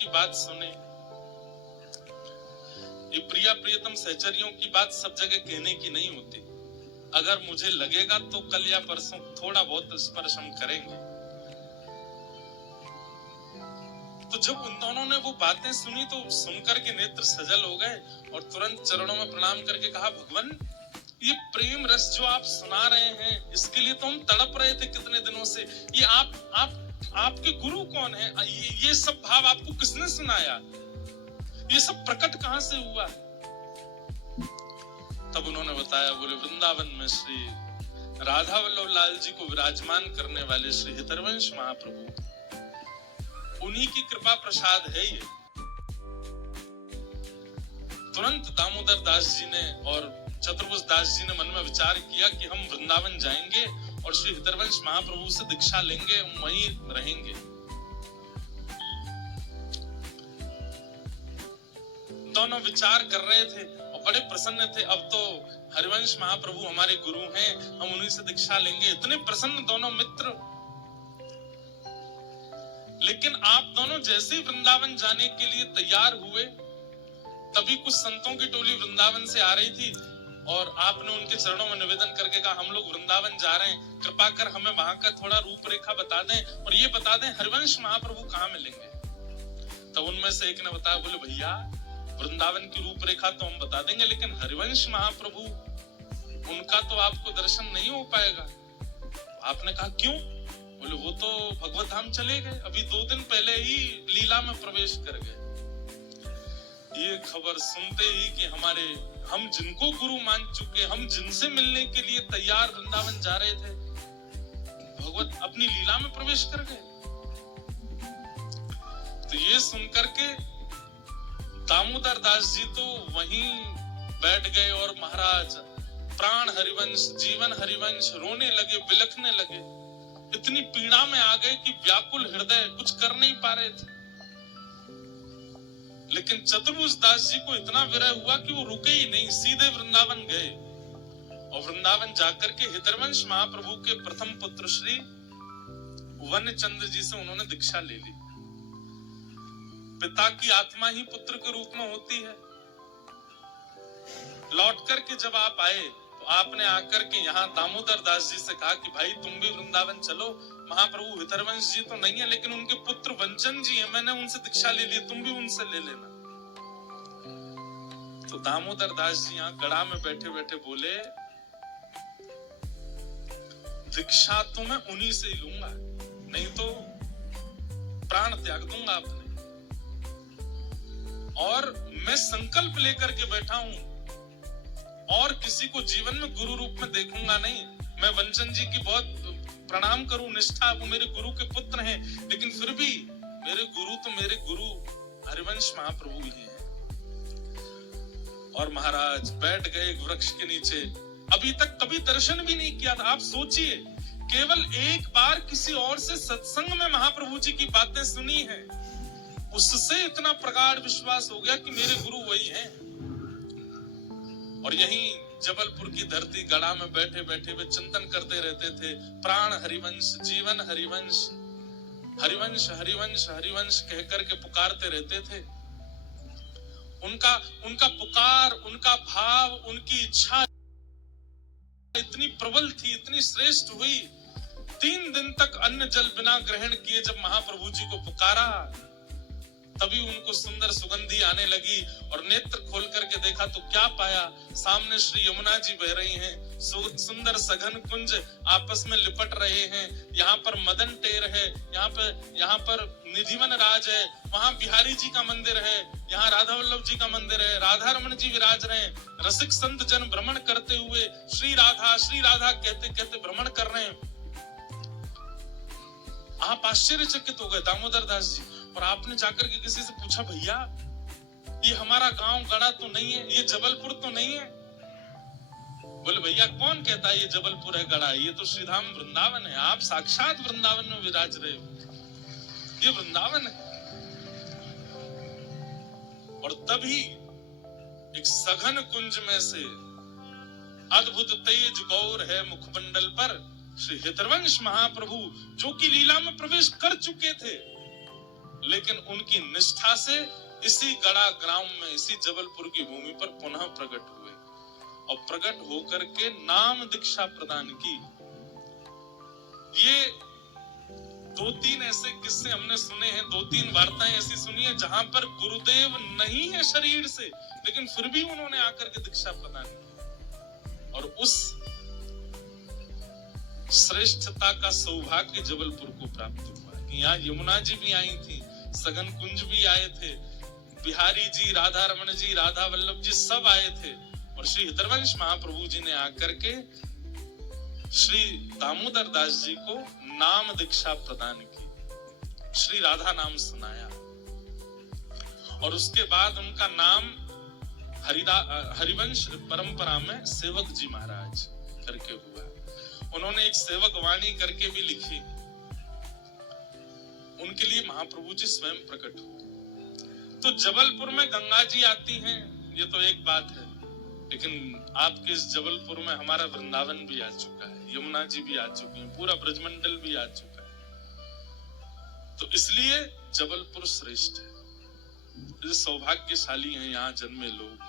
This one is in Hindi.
की बात सुने। ये प्रिया प्रियतम सहचरियों की बात सब जगह कहने की नहीं होती। अगर मुझे लगेगा तो कल या परसों थोड़ा बहुत स्पर्श हम करेंगे। तो जब उन दोनों ने वो बातें सुनी तो सुनकर के नेत्र सजल हो गए और तुरंत चरणों में प्रणाम करके कहा, भगवान ये प्रेम रस जो आप सुना रहे हैं इसके लिए तो हम तड़प रहे थे कितने दिनों से। ये आपके गुरु कौन है? ये सब भाव आपको किसने सुनाया? ये सब प्रकट कहां से हुआ? तब उन्होंने बताया, बोले वृंदावन में श्री राधा वल्लभ लाल जी को विराजमान करने वाले श्री हितरवंश महाप्रभु, उन्हीं की कृपा प्रसाद है ये। तुरंत दामोदर दास जी ने और चतुर्भुज दास जी ने मन में विचार किया कि हम वृंदावन जाएंगे और श्री हितरवंश महाप्रभु से दीक्षा लेंगे, वहीं रहेंगे। दोनों विचार कर रहे थे और बड़े प्रसन्न थे। अब तो हरिवंश महाप्रभु हमारे गुरु हैं, हम उन्हीं से दीक्षा लेंगे। इतने प्रसन्न दोनों मित्र। लेकिन आप दोनों जैसे ही वृंदावन जाने के लिए तैयार हुए, तभी कुछ संतों की टोली वृंदावन से आ रही थी और आपने उनके चरणों में निवेदन करके कहा, हम लोग वृंदावन जा रहे हैं, कृपा कर हमें वहां का थोड़ा रूपरेखा बता दें और ये बता दें हरिवंश महाप्रभु कहाँ मिलेंगे। तब उनमें से एक ने बताया, बोले भैया वृंदावन की रूपरेखा तो हम बता देंगे, लेकिन हरिवंश महाप्रभु उनका तो आपको दर्शन नहीं हो पाएगा। आपने कहा क्यों? बोले वो तो भगवत धाम चले गए, अभी 2 दिन पहले ही लीला में प्रवेश कर गए। ये खबर सुनते ही कि हम जिनको गुरु मान चुके, हम जिनसे मिलने के लिए तैयार वृंदावन जा रहे थे, भगवत अपनी लीला में प्रवेश कर गए। तो ये सुनकर के दामोदर दास जी तो वहीं बैठ गए और महाराज प्राण हरिवंश, जीवन हरिवंश रोने लगे, बिलखने लगे। इतनी पीड़ा में आ गए कि व्याकुल हृदय कुछ कर नहीं पा रहे थे। लेकिन चतुर्भुज दास जी को इतना विरह हुआ कि वो रुके ही नहीं, सीधे वृंदावन गए और वृंदावन जाकर के हितरवंश महाप्रभु के प्रथम पुत्र श्री वन्य चंद्र जी से उन्होंने दीक्षा ले ली। पिता की आत्मा ही पुत्र के रूप में होती है। लौट करके जब आप आए तो आपने आकर के यहाँ दामोदर दास जी से कहा कि भाई तुम भी वृंदावन चलो, महाप्रभु हितरवंश जी तो नहीं है लेकिन उनके पुत्र वंचन जी है, मैंने उनसे दीक्षा ले ली, तुम भी उनसे ले लेना। तो दामोदर दास जी यहाँ गड़ा में बैठे बैठे बोले, दीक्षा तो मैं उन्हीं से ही लूंगा, नहीं तो प्राण त्याग दूंगा अपने। और मैं संकल्प लेकर के बैठा हूं और किसी को जीवन में गुरु रूप में देखूंगा नहीं। मैं वंचन जी की बहुत प्रणाम करूं, निष्ठा, वो मेरे गुरु के पुत्र हैं, लेकिन फिर भी मेरे गुरु हरिवंश महाप्रभु ही हैं। और महाराज बैठ गए एक वृक्ष के नीचे। अभी तक कभी दर्शन भी नहीं किया था। आप सोचिए, केवल एक बार किसी और से सत्संग में महाप्रभु जी की बातें सुनी है, उससे इतना प्रगाढ़ विश्वास हो गया कि मेरे गुरु वही हैं। और यहीं जबलपुर की धरती गड़ा में बैठे बैठे वे चिंतन करते रहते थे, प्राण हरिवंश, जीवन हरिवंश, हरिवंश हरिवंश हरिवंश कह करके पुकारते रहते थे। उनका पुकार, उनका भाव, उनकी इच्छा इतनी प्रबल थी, इतनी श्रेष्ठ हुई। 3 दिन तक अन्न जल बिना ग्रहण किए जब महाप्रभु जी को पुकारा, तभी उनको सुंदर सुगंधी आने लगी और नेत्र खोल करके देखा तो क्या पाया, सामने श्री यमुना जी बह रही हैं, सुंदर सघन कुंज आपस में लिपट रहे हैं। यहाँ पर मदन टेर है, यहाँ पर निधिवन राज है, वहाँ बिहारी जी का मंदिर है, यहाँ राधा वल्लभ जी का मंदिर है, राधा रमन जी विराज रहे हैं। रसिक संत जन भ्रमण करते हुए श्री राधा कहते कहते भ्रमण कर रहे हैं। आप आश्चर्यचकित हो गए दामोदर दास जी। और आपने जाकर के किसी से पूछा, भैया ये हमारा गांव गड़ा तो नहीं है, ये जबलपुर तो नहीं है? बोले भैया कौन कहता है ये जबलपुर है गड़ा, ये तो श्रीधाम वृंदावन है, आप साक्षात वृंदावन में विराज रहे हो, ये वृंदावन है। और तभी एक सघन कुंज में से अद्भुत तेज गौर है मुखमंडल पर श्री हितरवंश महाप्रभु, जो कि लीला में प्रवेश कर चुके थे, लेकिन उनकी निष्ठा से इसी गढ़ा ग्राम में, इसी जबलपुर की भूमि पर पुनः प्रकट हुए और प्रकट होकर के नाम दीक्षा प्रदान की। ये 2-3 ऐसे किस्से हमने सुने हैं, 2-3 वार्ताएं ऐसी सुनी है जहां पर गुरुदेव नहीं है शरीर से, लेकिन फिर भी उन्होंने आकर के दीक्षा प्रदान की। और उस श्रेष्ठता का सौभाग्य जबलपुर को प्राप्त हुआ कि यहाँ यमुना जी भी आई थी, सगन कुंज भी आए थे, बिहारी जी, राधा रमन जी, राधा वल्लभ जी सब आए थे। और श्री हितरवंश महाप्रभु जी ने आकर के श्री दामोदर दास जी को नाम दीक्षा प्रदान की, श्री राधा नाम सुनाया और उसके बाद उनका नाम हरिवंश परंपरा में सेवक जी महाराज करके हुआ। उन्होंने एक सेवक वाणी करके भी लिखी, उनके लिए महाप्रभु जी स्वयं प्रकट हुए। तो जबलपुर में गंगा जी आती हैं, ये तो एक बात है, लेकिन आपके इस जबलपुर में हमारा वृंदावन भी आ चुका है, यमुना जी भी आ चुकी हैं, पूरा ब्रजमंडल भी आ चुका है। तो इसलिए जबलपुर श्रेष्ठ है, सौभाग्यशाली हैं यहाँ जन्मे लोग।